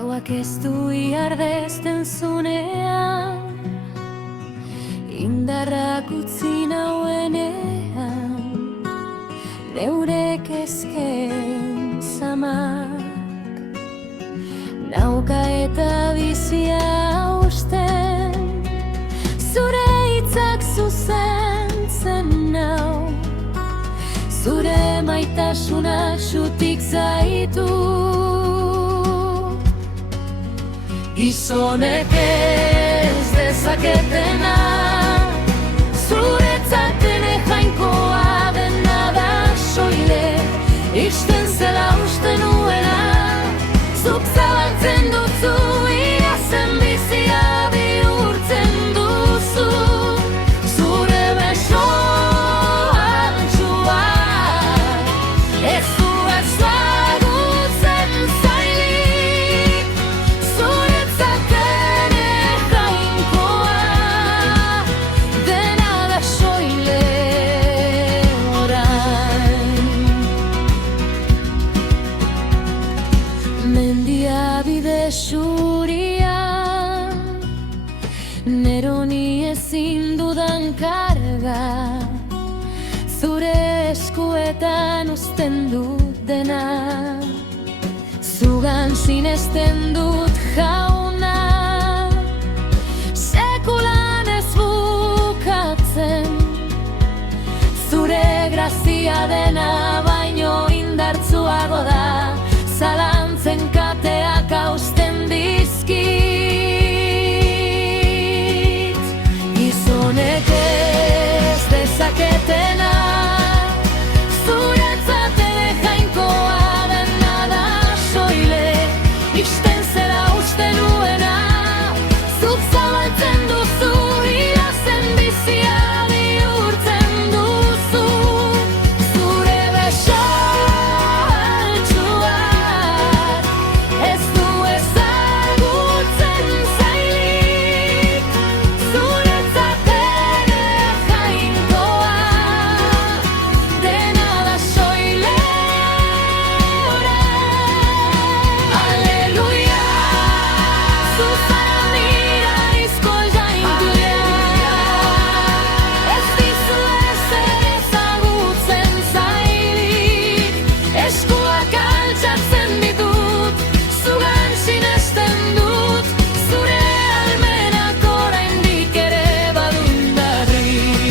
Gauak ez du iardezten zunean, indarrak utzi nauenean, neure kezken zamak. Nauka eta bizia usten, zure hitzak zuzentzen nau, zure maitasunak xutik zaitu. Gizonek ez dezaketena, zuretzat ene jainkoa dena da soile, ixten zela uste nuela, zuk zabaltzen duzu, iazen bizia bihurtzen duzu, zure beso antxua, ez du ezagutzen zailik, zuretzat ene jainkoa dena da soile orain. Mendia bide xuria, neroni ezin dudan karga, zure eskuetan uzten dut dena, zugan sinesten dut jauna, sekulan ez bukatzen, zure grazia dena baino indartsuago da, zalantzen kateak hausten dizkit. Gizonek ez dezaketena, zuretzat ere jainkoa dena da soile, ixten zela uste nuena, zuk zabaltzen duzu, iazen bizia bihurtzen duzu, zure beso ez du ezagutzen zailik, zuretzat ere jainkoa dena da soile orain. Aleluia, zuzara mira izkol jainkoa, ez dizu ezer ezagutzen zailik, eskuak altxatzen ditut, zugan sinesten dut, zure almenak oraindik ere badu indarrik.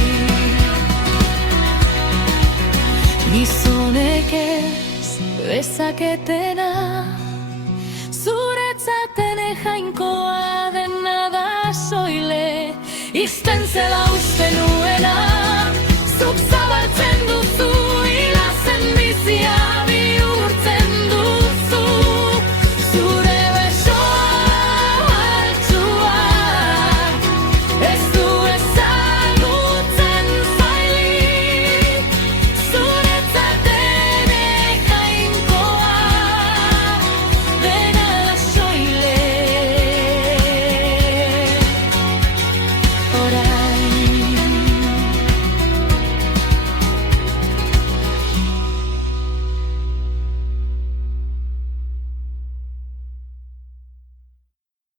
Gizonek ez dezaketena, zuretzat ene jainkoa dena da soile, ixten zela uste nuena,